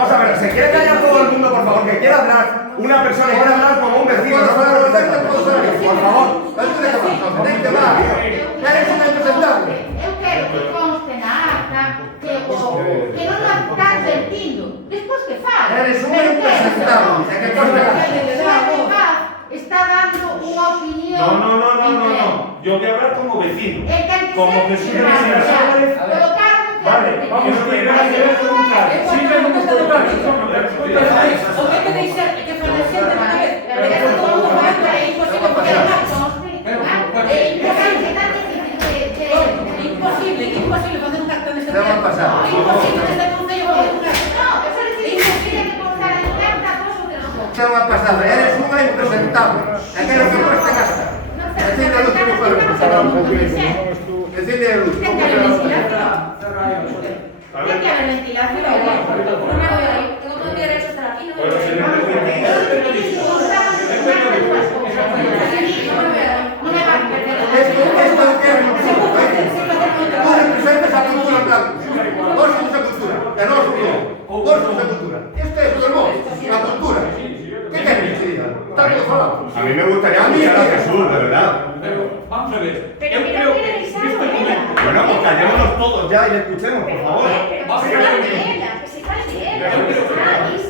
Vamos a ver, ¿se quiere callar todo el mundo, por favor? Que quiera hablar. Una persona quiere hablar como un vecino. No puede representar. Por favor. Eres un impresentable. Eu quero que conste na acta que non o está advertindo. Despois que faz. Eres un impresentable. Que conste na acta. Está dando unha opinión. No. Yo voy a hablar como vecino. Como Jesús de Vale, vamos a ver nada que ver con un cargo. Simplemente está de parte. O que queréis ser que fale xente unha vez. Pero que todo mundo vai a é imposible porque é imposible facer un acto neste Debe pasar. Imposible neste concello facer un acto. ¿Qué va a pasar? Eres una impresentable. ¿Qué es lo que cuesta gastar? Decide el último pueblo, por favor. Decide el último. Tiene que haber ventilación. Tengo todo mi derecho a estar aquí, Bueno, se me permitís. No me van a perder. Esto es que tú representas a cultura en blanco. Vos somos a cultura. Que no soy yo. Vos somos a cultura. Este es el vos. La cultura. ¿Qué queréis que diga? Está todo falado. A mí me gustaría escuchar a Jesús, de verdad. Pero, vamos a ver. Pero Yo mira, creo mira, que Isabel, este momento. Bueno, pues callémonos todos ya y escuchemos, por favor. Pero que se fale de ella, que se fale de ella.